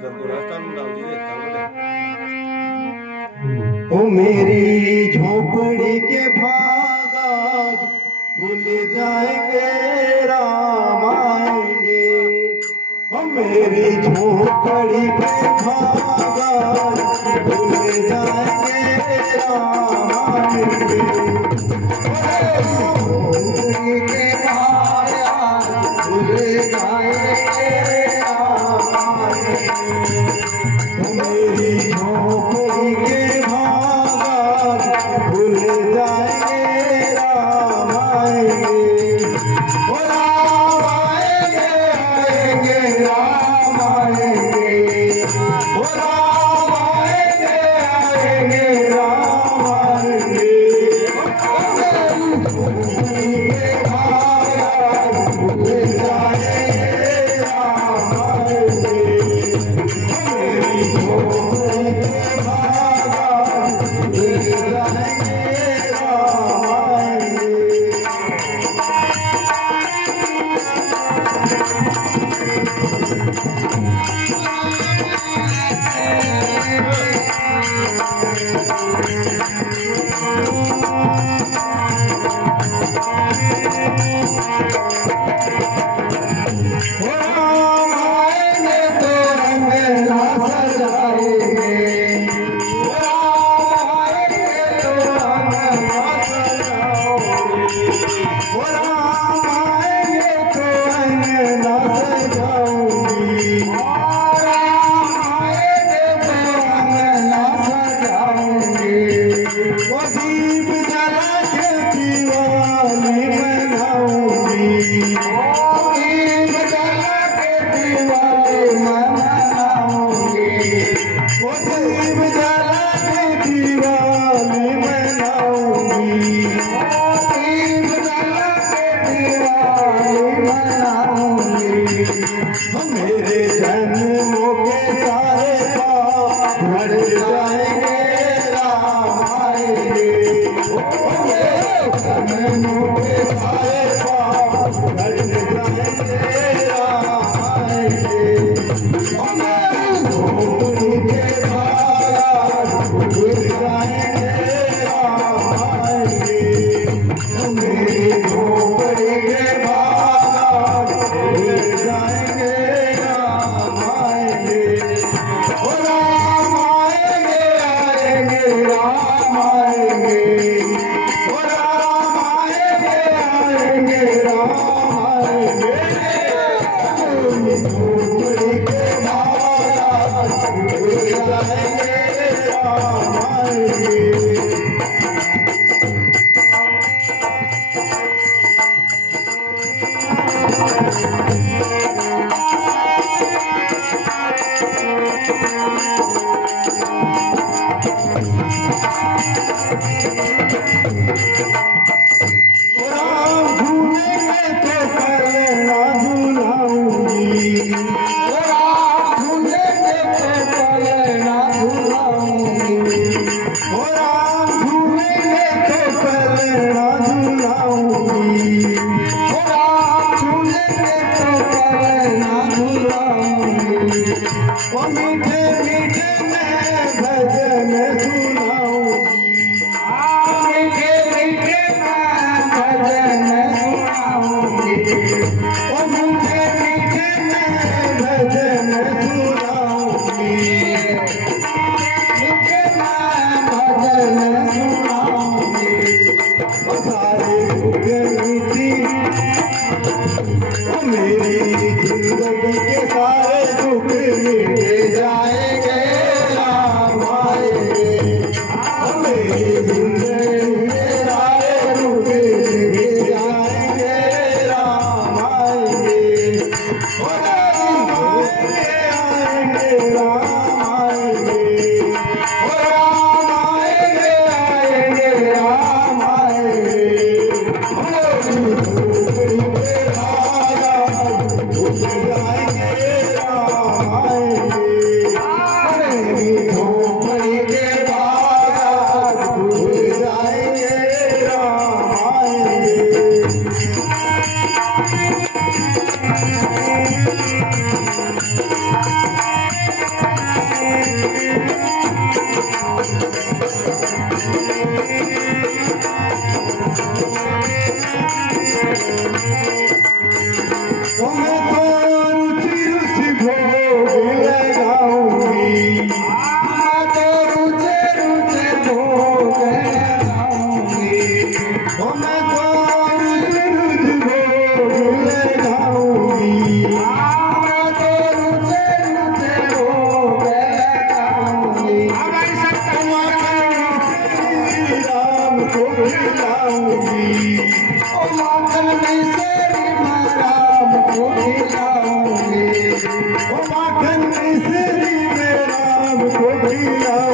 चल तो राजस्थान डाल दीजिए चालू ओ मेरी झोपड़ी के भागा खुल जाएंगे राम आएंगे। ओ मेरी झोपड़ी के भागा खुल जाएंगे राम आएंगे। झोपड़ी के भागा खुल जाएंगे राम आएंगे। मेरी झोपड़ी के भूल जाएंगे राम आएंगे। ओ राम आएंगे आएंगे राम आएंगे। ओ राम आएंगे आएंगे राम आएंगे। झोपड़ी के भूल जाएंगे राम आएंगे। मेरी झोपड़ी के मेरे जन्मों के सारे पाप भर जाएंगे राम आएंगे। मेरे जन्मों के सारे पाप भर जाएंगे राम आएंगे। मेरी झोपड़ी के भागा भूल जाएंगे राम आएंगे। मेरी झोपड़ी के भागा भूल जाएंगे राम आएंगे। ओ राम आएंगे आएंगे राम आएंगे। ओ राम आएंगे आएंगे राम आएंगे। झोपड़ी के भागा भूल जाएंगे राम आएंगे। मीठे मीठे मैं भजन सुनाऊंगी। मीठे मीठे मैं भजन सुनाऊंगी। ओ मीठे मीठे मैं भजन सुनाऊंगी। मीठे मैं भजन सुनाऊंगी। ओ सारे दुख मीठी मेरी जिंदगी के सारे दुख मिटे जाएंगे राम आएंगे। मेरी जिंदगी के सारे दुख मिटे जाएंगे राम आएंगे। ओ राम आएंगे आएंगे राम आएंगे। ओ राम आएंगे आएंगे राम आएंगे। ओ मैं तो रुचि रुचि भोग लगाऊंगी मैं तो रुचि रुचि भोग लगाऊंगी ओ मैं तो रुचि रुचि भोग लगाऊंगी मैं तो रुचि रुचि भोग लगाऊंगी राम को खिलाऊंगी ओ माखन में श्री राम को खिलाऊंगी ओ माखन में श्री राम को खिलाऊंगी